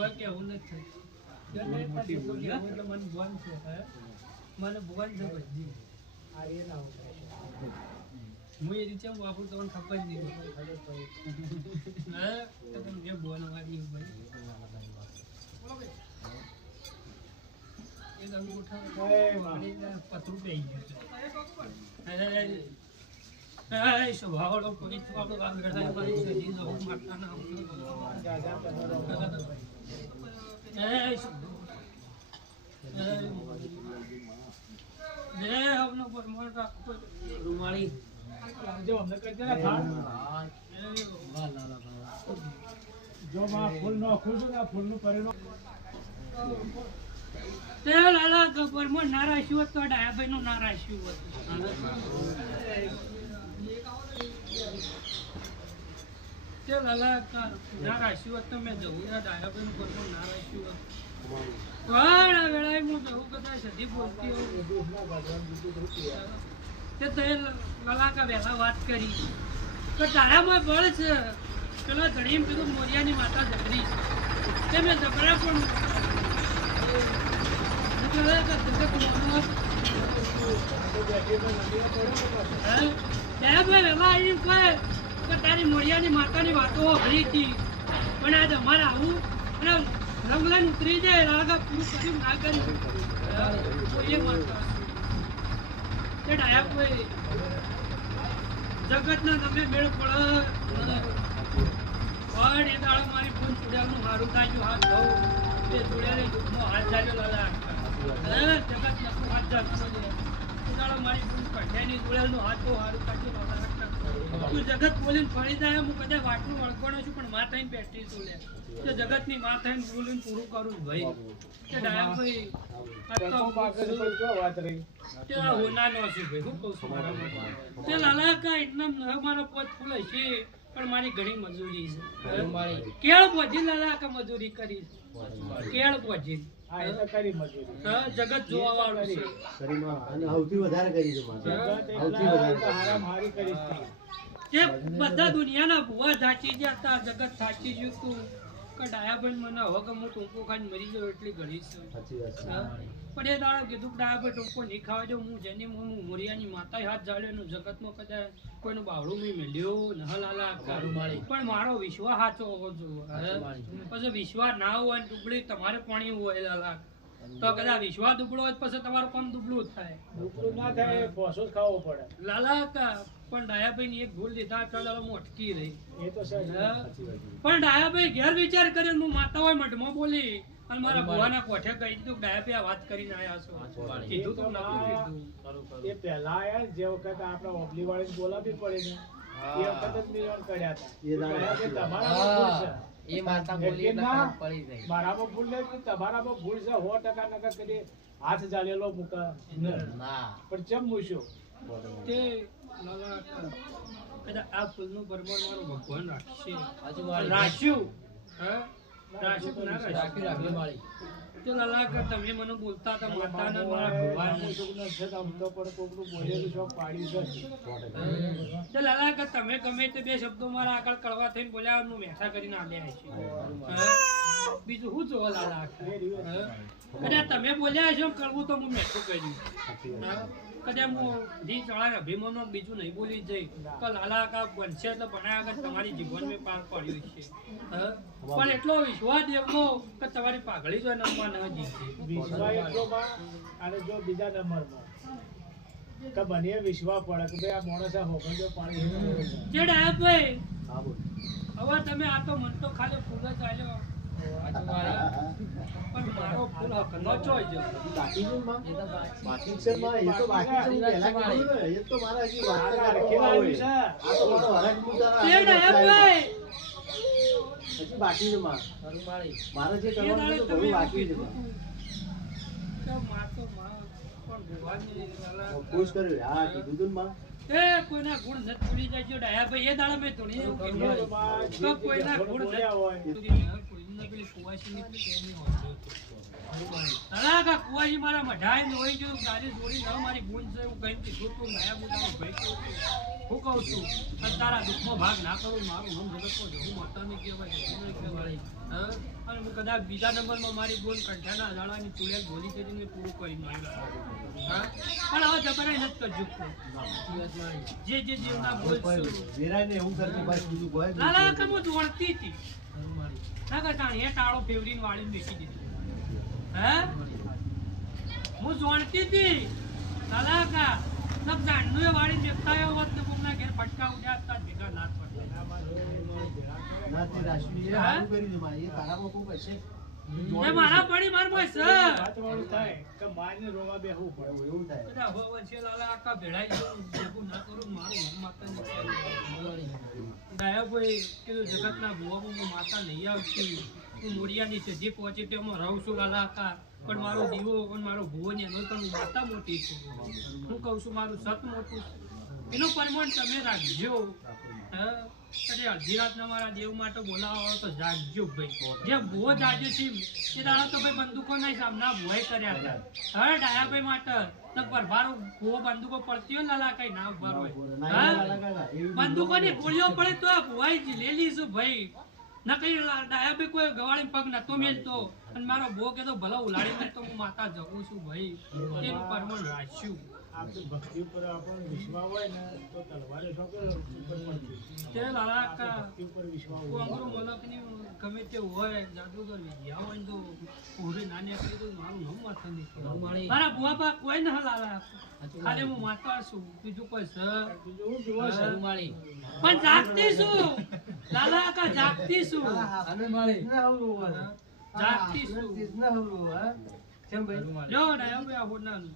કોઈ કેવું નથી મને ભગવાન છે મને ભગવાન છે બધી હું એ રીતે વાપરું તમને ખબર જ નહીં તમે બોલવાની એક અંગૂઠા પતરું પી ગયું સ્વભાવ કોઈ આપણું કામ કરતા સજી જવું મારતા ના રૂમાળી જો અમને કરજે ને થાળ જો માં ફૂલ નો ખુશ ના ફૂલ નું પરિણામ તે લાલા ગબર માં નારાશ્યું તો ડાયાભાઈ નું નારાશ્યું તે લાલા નારાશ્યું તો મેં જવું ડાયાભાઈ નું ગબર નારાશ્યું પણ વેળાએ હું જવું કદાચ સધી બોલતી હોઉં તે લાલા કા વહેલા વાત કરી તો તારામાં બળ છે પેલા ધણીએ કીધું મોરિયાની માતા જબરી તે મેં જબરા પણ તારી મોરિયાની માતાની વાતો ભરી હતી પણ આજે અમારે આવું અને રંગલાન ઉતરી જાય રાગા પૂરું કર્યું ના કર્યું એ માતા તે ડાયા કોઈ જગતના તમે મેળ પડે પણ એ દાડો મારી ફોન ચૂડ્યાનું મારું તાજું હાથ થવું તે ચૂડ્યાની દુઃખનો હાથ ચાલ્યો લાલા જગત નતું હાથ ચાલતો દાડો મારી ફોન કઠિયાની ચૂડ્યાનું હાથ તો હારું કાઢ્યું લાલા તું જગત બોલીને ફરી જાય હું કદાચ વાટલું વળગવાનો છું પણ માં થઈને બેઠી છું લે જગતની માં થઈને બોલીને પૂરું કરું ભાઈ કે ડાયા ભાઈ લાલા કા એટલા મારો પોત ફૂલે છે પણ મારી ઘણી મજૂરી છે કેળ પહોંચી લાલા કા મજૂરી કરી કેળ પહોંચી જગત જોવા વાળું છે સૌથી વધારે કરી છે બધા દુનિયાના ભુવા ધાચી ગયા હતા જગત થાચી ગયું તું ડાયાભાઈ મને હવે કે હું ટૂંકો ખાઈને મરી જાઉં એટલી ઘડી છે પણ એ દાડો કીધું ડાયાભાઈ ટૂંકો નહીં ખાવા જાઉં હું જેની હું મોરિયાની માતા હાથ જાળ્યો જગતમાં કદાચ કોઈનું બાવડું મેં મેલ્યો ન લાલા પણ મારો વિશ્વાસ સાચો હોવો જોઈએ પછી વિશ્વાસ ના હોય ડુબળી તમારે પાણી હોય લાલા તો કદાચ વિશ્વાસ દુબળો હોય પછી તમારું કામ દુબળું જ થાય દુબળું ના થાય પોસો જ ખાવો પડે લાલા કા પણ ડાયાભાઈ ની એક ભૂલ લીધા તો હું અટકી રહી એ તો પણ ડાયાભાઈ ઘેર વિચાર કરીને હું માતા હોય મઢમાં બોલી અને મારા ભુવાના કોઠે કહી દીધું ડાયાભાઈ આ વાત કરીને આયા છો કીધું તો ના કીધું એ પહેલા આયા જે વખત આપણે ઓબલી વાળીને બોલાવી પડે ને એ વખત જ મિલન કર્યા હતા તમારા ભૂલ છે એ માતા બોલી ના પડી જાય મારામાં ભૂલ નહીં તમારામાં ભૂલ છે 100% નકર કરી હાથ જાલેલો મુકા ના પણ ચમ મૂસ્યો તે કદાચ આ ફૂલનું પરમાણ મારો ભગવાન રાખશે રાખ્યું તો લાલા કે તમે મને બોલતા હતા માતાના મારા ભગવાન તો લાલા કે તમે ગમે તે બે શબ્દો મારા આગળ કડવા થઈને બોલ્યા હું મેઠા કરીને આલ્યા છે બીજું શું જોવા લાલા કદાચ તમે બોલ્યા છો કરવું તો હું મેઠું કર્યું કદાચ હું જી ચડાને અભિમાનો બીજું નહીં બોલી જઈ તો લાલા કા બનશે એટલે ભણ્યા આગળ તમારી જીવન મેં પાર પાડ્યું છે પણ એટલો વિશ્વાસ દેવનો કે તમારી પાઘડી જો નંબર ન જીતે વિશ્વાસ એટલો અને જો બીજા નંબરમાં કે બને વિશ્વાસ પડે કે ભાઈ આ માણસ આ હોગંજો પાણી જેડ ભાઈ હવે તમે આ તો મન તો ખાલી ફૂલ જ આલ્યો પણ મારો ફૂલ હક ન ચોઈ જો બાકી છે માં એ તો બાકી છે પહેલા કીધું ને એ તો મારા હજી વાત રાખેલા હોય છે આ તો મારો હરક મુદ્દા જેડ ભાઈ હજી બાકી છે માં મારે જે કરવાનું છે બહુ બાકી છે તો માં તો માં પણ ભગવાનની લાલા ખુશ કર્યો હા કીધું માં એ કોઈના ગુણ ન છોડી જાય જો ડાયા ભાઈ એ દાડા મે ધોણી તો કોઈના ગુણ ન હોય તમને પેલી કુવાસીની પેલી કોમી હોતી હતી. તલાકા કુવાસી મારા મઢાઈ ને હોય જો ગાડી જોડી ન મારી બોન છે એવું કઈ કીધું તું નયા બોલાવો ભાઈ કહું છું. હું કહું છું અને તારા દુઃખમાં ભાગ ના કરું મારું નામ જગતમાં જવું માતાને કહેવાય જવું કહેવાય. હા અને હું કદાચ બીજા નંબરમાં મારી બોન કંઠાના અજાણાની ચૂડેલ ગોલી કરીને પૂરું કરી નાખ્યું. હા પણ હવે જબરાઈ નથી કરજો જે જે જીવના બોલ છું વેરાને એવું કરતી બસ બીજું કોઈ જ નહીં. લાલા કે હું દોડતી હતી ના કરતા એ ટાળો ફેવરીને વાળીને બેસી દીધી. હે હું જોણતી હતી લાલા કા સબ જાણનું એ વાળીને બેસતા આવ્યો હોત ને કોકના ઘેર ફટકા ઉડ્યા હતા ભેગા નાથ પડતા. ના તે રાશિ એ હારું કર્યું છે મારે. એ તારામાં કોક હશે. એ મારા પડી માર મોય છે વાતવાળું થાય કે મારને રોવા બેહવું પડે. એવું થાય. બધા હો વચ્ચે લાલા આકા ભેળાઈ જવું ભેગું ના કરું મારું નામ માતા ડાયા ભાઈ કીધું જગતના ભુવામાં હું માતા નહીં આવતી હું મોડિયાની સીધી પહોંચી તેમાં રહું છું લાલા આકા પણ મારો દીવો અને મારો ભુવો ને એનો તો હું માતા મોટી છું. હું કહું છું મારું સત મોટું છે એનું પરમાણ તમે રાખજો. હા અરે અડધી રાતના મારા દેવ માટે બોલાવો તો જાગજો ભાઈ. જે ભુવો જાગ્યો છે એ દાડા તો ભાઈ બંદૂકો ના સામના ભોય કર્યા હતા. હવે ડાયાભાઈ માટે તો પરભારો ભુવો બંદૂકો પડતી હોય ને લાલા કઈ ના ઉભા હોય. બંદૂકોની ગોળીઓ પડે તો ભુવાઈ જીલેલી છું ભાઈ. ના કઈ ડાયાભાઈ કોઈ ગવાળી પગ નતો મેલતો અને મારો ભો કેતો ભલા ઉલાડી મેં તો હું માતા જગું છું ભાઈ. એનું પરમાણ રાખ્યું. આપણી ભક્તિ ઉપર આપણને વિશ્વાસ હોય ને તો તલવારે શું કરે ઉપર પડતી. તે લાલા કા ભક્તિ ઉપર વિશ્વાસ તું હોય. અંગરો મલકની ગમે તે હોય જાદુગર વિદ્યા હોય ને તો પૂરી નાની કરી તો મારું નામ માથા નહીં. મારા બુઆ બા કોઈ ના લાલા ખાલી હું માતા છું બીજું કોઈ છે બીજું હું જોવો છે. પણ જાગતી છું લાલા કા જાગતી છું જાગતી છું. ના હવરું, હા? કેમ ભાઈ? જો ડાયા ભાઈ આ હોનાનું